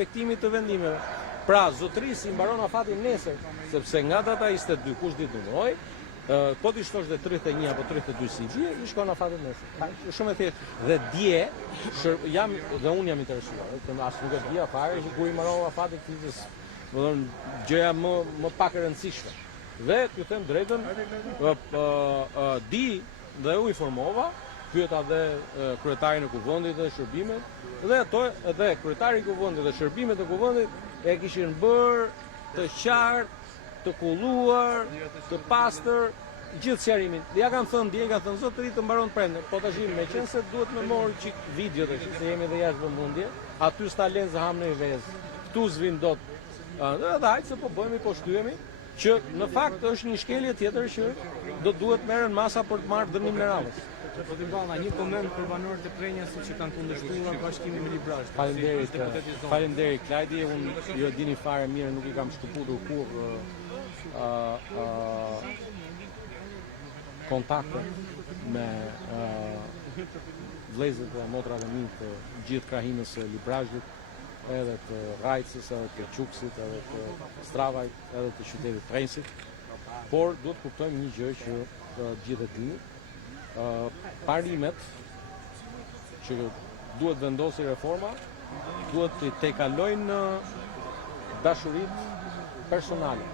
respektimit të vendimeve. Pra, zotërisë i mbaron afatin nesër, sepse nga data 22 kush ditë numëroj, po t'i shtosh dhe 31 apo 32 si gjie, i shkon afatin nesër. Shumë e thjeshtë. Dhe dje, dhe unë jam interesuar, asë nuk e dje fare që ku i mbaron afatin krizës, gjëja më pak e rëndësishme. Dhe t'ju them drejtën, di dhe u informova, pyeta dhe kryetarin e kuvendit dhe shërbimet, dhe kryetari i kuvendit dhe shërbimet e kuvendit e kishin bërë të qartë, të kulluar, të pastër, gjithë sqarimin. Ja kanë thënë zotëri të mbaron prende, po tash me qenë se duhet me morë çik video tash, se jemi edhe jashtë vëmendje, aty s'ta lënë zë ham në vezë. Ktu s'vin dot. Dhe hajtë se po bëhemi, po shtyhemi, që në fakt është një shkelje tjetër që duhet merren masa për të marrë dënim në radhës. Një koment për banorët e Prenjas që kanë kundërshtuar bashkimin me Librazh. Faleminderit Klajdi, unë ju dini fare mirë, nuk i kam shkëputur kurrë kontakte me vëllezërit dhe motrat e mi të gjithë krahinës së Librazhit, edhe të Rajcës, edhe të Quksit, edhe të Stravajt, edhe të qytetit Prensit. Por duhet kuptojmë një gjë që gjithë e dini, parimet që duhet vendosi reforma duhet të tejkalojnë dashurit personale.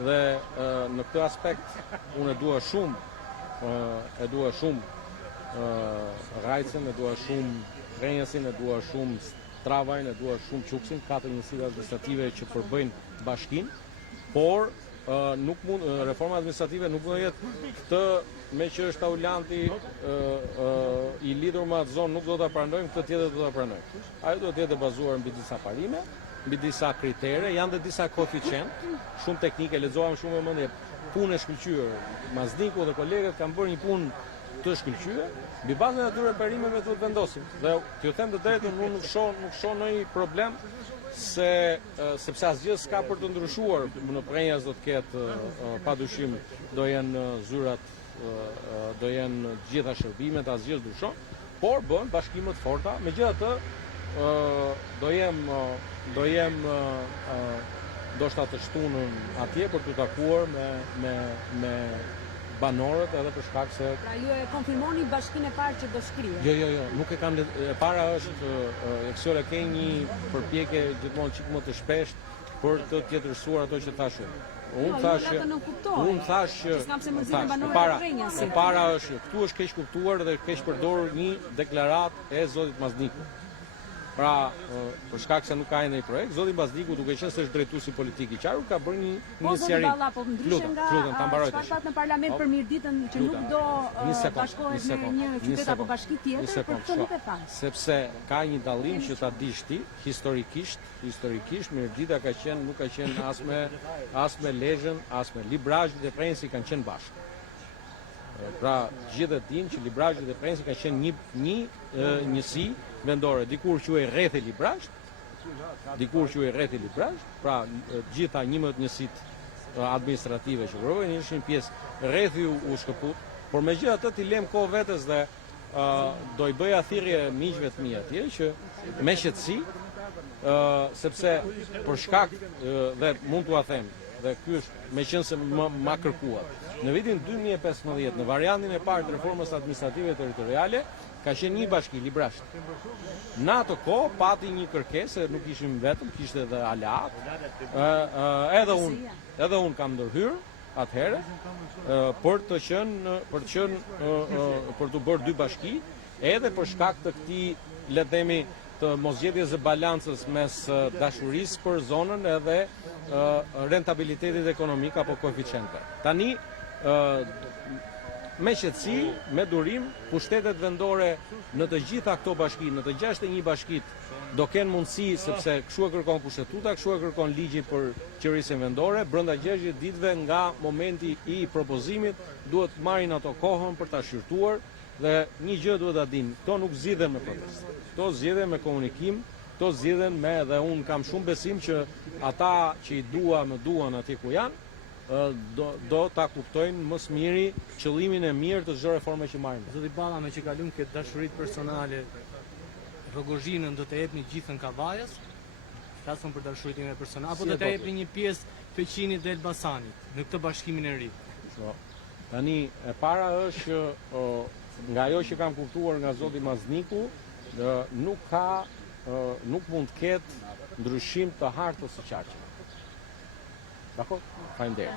Dhe në këtë aspekt unë e dua shumë Rajcën, e dua shumë Prenjasin, e dua shumë Stravajn, e dua shumë Quksin, 4 njësitë administrative që përbëjnë bashkinë, por reforma administrative nuk mund të jetë këtë me që është Aulanti i lidhur me atë zonë, nuk do ta pranojmë, këtë tjetër do ta pranojmë. Ajo do të jetë bazuar mbi disa parime, mbi disa kritere, janë dhe disa koeficient, shumë teknike, lexoam shumë me mendje, punë e shkëlqyer. Mazniku dhe kolegët kanë bërë një punë të shkëlqyer, mbi bazën e atyre parimeve do të vendosim. Dhe t'ju them të drejtën, unë nuk shoh ndonjë problem, sepse asgjë s'ka për të ndryshuar. Në Prenjas do të ketë padyshim do jenë zyrat, do jenë gjitha shërbimet, asgjë s'ndryshon, por bën bashkime të forta. Megjithatë, do jem ndoshta të shtunën atje për të takuar me banorët, edhe për shkak se... Pra ju e konfirmoni bashkinë e parë që do shkrihet? Jo, nuk e kam... E para është, Eksiole ke një përpjekje gjithmonë çik më të shpesht për të tjetërsuar ato që thashë. Unë thash e para është, këtu është keq kuptuar dhe keq përdorur një deklarat e zotit Mazniku. Pra, për shkak se nuk ka ndonjë projekt, zoti Mazniku, duke qenë se është drejtuesi politik i qarku, ka bërë një sqarim. Po ndryshe nga çfarë në parlament për Mirditën që nuk do bashkohet me një qytet apo bashki tjetër, për këtë nuk e thash. Sepse ka një dallim që ta dish ti, historikisht Mirdita nuk ka qenë as me Lezhën, as me Librazhin dhe Prensi kanë qenë bashkë. Pra, gjithë e dinë që Librazhi dhe Prensi kanë qenë një njësi vendore, dikur quhej rrethi Librazh, pra gjitha 11 njësitë administrative që kërkojnë ishin pjesë, rrethi u shkëput, por megjithatë t'i lëm kohë vetes dhe do i bëja thirrje miqve të mi atje që me qetësi, sepse për shkak dhe mund t'ua them, dhe ky është meqense se ma kërkuat. Në vitin 2015, në variantin e parë të reformës administrative territoriale, ka qenë një bashki, Librazh. Në ato kohë pati një kërkesë, nuk ishim vetëm, kishte edhe aleat. Edhe unë kam ndërhyrë atëherë për të bërë 2 bashki, edhe për shkak të këtij, le të themi, të mosgjetjes së balancës mes dashurisë për zonën edhe rentabilitetit ekonomik apo koeficiente. Tani me qetësi, me durim, pushtetet vendore në të gjitha këto bashki, në të 61 bashkit, do kenë mundësi, sepse kështu e kërkon kushtetuta, kështu e kërkon ligji për qeverisjen vendore, brenda 60 ditëve nga momenti i propozimit, duhet marrin ato kohën për ta shqyrtuar, dhe një gjë duhet ta dinë, këto nuk zgjidhen me protestë. Këto zgjidhen me komunikim, këto zgjidhen dhe unë kam shumë besim që ata që i më duan atje ku janë, do ta kuptojnë më së miri qëllimin e mirë të çdo reforme që marrim. Zoti Balla, me që kalum këtë dashuritë personale Rogozhinën do të jepni gjithën Kavajës, flasëm për dashurinë personale, apo do të jepni një pjesë Feqinit dhe Elbasanit në këtë bashkimin e ri? Tani, e para është që nga ajo që kam kuptuar nga zoti Mazniku, nuk mund të ketë ndryshim të hartës së Çarçit. Dakor? Faleminderit.